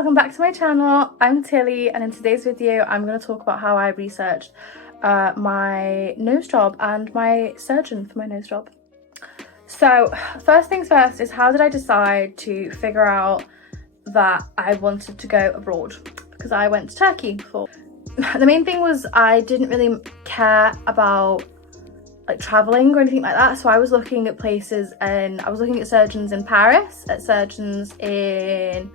welcome back to my channel. I'm Tilly, and in today's video I'm going to talk about how I researched my nose job and my surgeon for my nose job. So first things first is, how did I decide to figure out that I wanted to go abroad? Because I went to Turkey before. The main thing was I didn't really care about like traveling or anything like that, so I was looking at places, and I was looking at surgeons in Paris, at surgeons in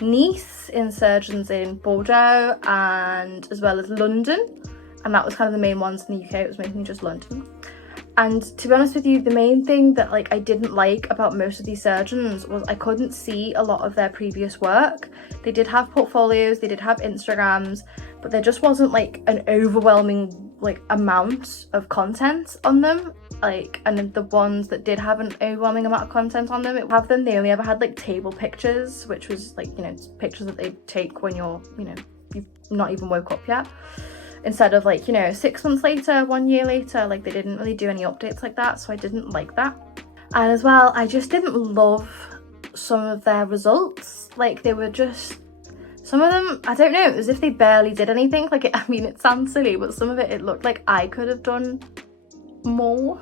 Nice, in surgeons in Bordeaux, and as well as London, and that was kind of the main ones. In the UK it was mainly just London. And to be honest with you, the main thing that like I didn't like about most of these surgeons was I couldn't see a lot of their previous work. They did have portfolios, they did have Instagrams, but there just wasn't like an overwhelming like amount of content on them. Like, and the ones that did have an overwhelming amount of content on them, they only ever had like table pictures, which was like, you know, pictures that they take when you're, you know, you've not even woke up yet, instead of like, you know, 6 months later, 1 year later. Like, they didn't really do any updates like that, so I didn't like that. And as well, I just didn't love some of their results. Like, they were just, some of them, I don't know, it was as if they barely did anything. Like, I mean, it sounds silly, but some of it looked like I could have done more.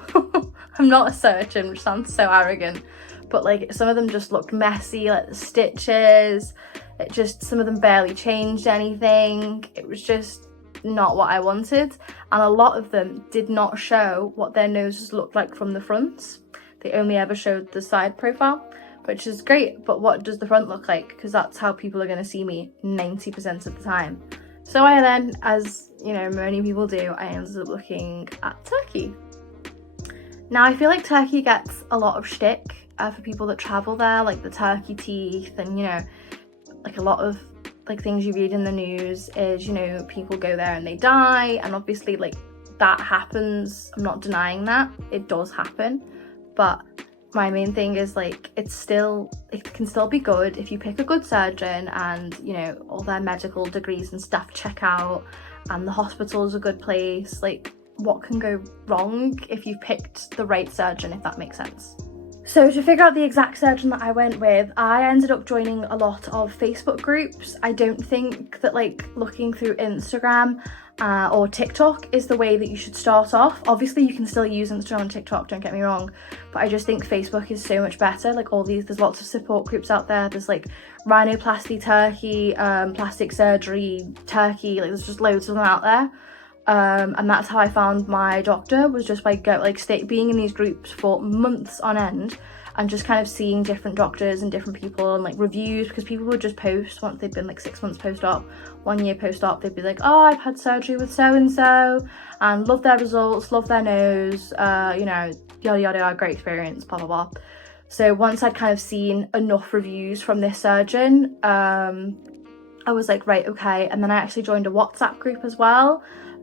I'm not a surgeon, which sounds so arrogant, but like some of them just looked messy, like the stitches, it just, some of them barely changed anything. It was just not what I wanted, and a lot of them did not show what their noses looked like from the front. They only ever showed the side profile, which is great, but what does the front look like? Because that's how people are going to see me 90% of the time. So I then, as you know, many people do, I ended up looking at Turkey. Now, I feel like Turkey gets a lot of shtick for people that travel there, like the turkey teeth, and, you know, like a lot of like things you read in the news is, you know, people go there and they die, and obviously like that happens. I'm not denying that, it does happen, but my main thing is like, it can still be good if you pick a good surgeon, and, you know, all their medical degrees and stuff check out, and the hospital's a good place. Like, what can go wrong if you've picked the right surgeon, if that makes sense? So to figure out the exact surgeon that I went with, I ended up joining a lot of Facebook groups. I don't think that like looking through Instagram or TikTok is the way that you should start off. Obviously you can still use Instagram and TikTok, don't get me wrong, but I just think Facebook is so much better. Like, there's lots of support groups out there. There's like Rhinoplasty Turkey, plastic surgery Turkey, like there's just loads of them out there. And that's how I found my doctor, was just by being in these groups for months on end, and just kind of seeing different doctors and different people and like reviews, because people would just post once they've been like 6 months post-op, 1 year post-op, they'd be like, oh, I've had surgery with so-and-so and love their results, love their nose, you know, yada yada yada, great experience, blah blah blah. So once I'd kind of seen enough reviews from this surgeon, I was like, right, okay. And then I actually joined a WhatsApp group as well.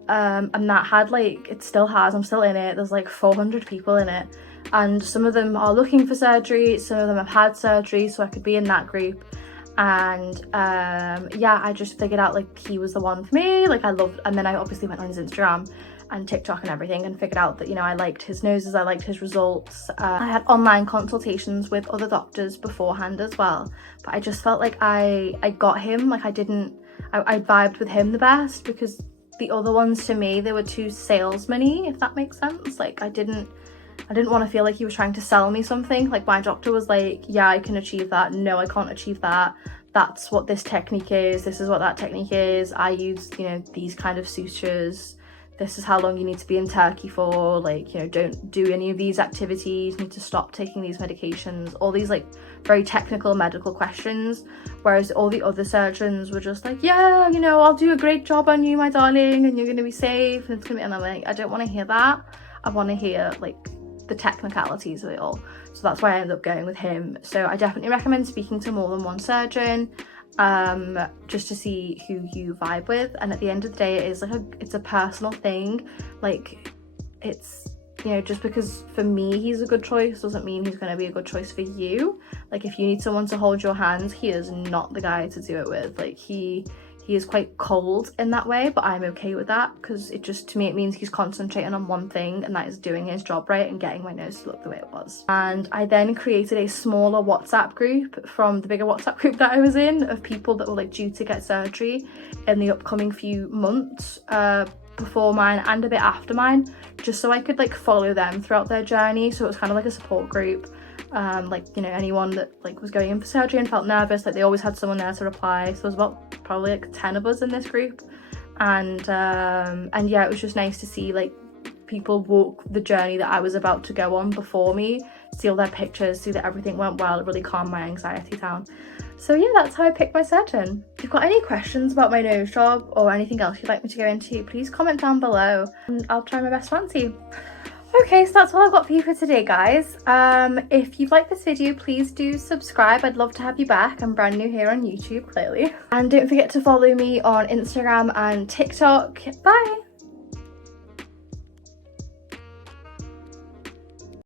And that had like, it still has, I'm still in it, there's like 400 people in it, and some of them are looking for surgery, some of them have had surgery, so I could be in that group. And yeah, I just figured out like he was the one for me. Like, and then I obviously went on his Instagram and TikTok and everything, and figured out that, you know, I liked his noses, I liked his results. I had online consultations with other doctors beforehand as well, but I just felt like I got him, like I vibed with him the best, because the other ones, to me, they were too salesman-y, if that makes sense. Like, I didn't want to feel like he was trying to sell me something. Like, my doctor was like, yeah, I can achieve that, no, I can't achieve that, that's what this technique is, this is what that technique is, I use, you know, these kind of sutures, this is how long you need to be in Turkey for, like, you know, don't do any of these activities, you need to stop taking these medications, all these like very technical medical questions. Whereas all the other surgeons were just like, yeah, you know, I'll do a great job on you, my darling, and you're gonna be safe, and it's gonna be, and I'm like, I don't want to hear that. I want to hear like the technicalities of it all. So that's why I ended up going with him. So I definitely recommend speaking to more than one surgeon, just to see who you vibe with. And at the end of the day, it is like it's a personal thing. Like, it's, you know, just because for me he's a good choice doesn't mean he's going to be a good choice for you. Like, if you need someone to hold your hand, he is not the guy to do it with. Like, he he is quite cold in that way, but I'm okay with that because it just, to me, it means he's concentrating on one thing, and that is doing his job right and getting my nose to look the way it was. And I then created a smaller WhatsApp group from the bigger WhatsApp group that I was in of people that were like due to get surgery in the upcoming few months, before mine and a bit after mine, just so I could like follow them throughout their journey. So it was kind of like a support group. Like, you know, anyone that like was going in for surgery and felt nervous, like they always had someone there to reply. So there was about probably like 10 of us in this group, and yeah, it was just nice to see like people walk the journey that I was about to go on before me, see all their pictures, see that everything went well. It really calmed my anxiety down. So yeah, that's how I picked my surgeon. If you've got any questions about my nose job or anything else you'd like me to go into, please comment down below and I'll try my best to answer you. Okay, so that's all I've got for you for today, guys. If you've liked this video, please do subscribe. I'd love to have you back. I'm brand new here on YouTube, clearly. And don't forget to follow me on Instagram and TikTok. Bye!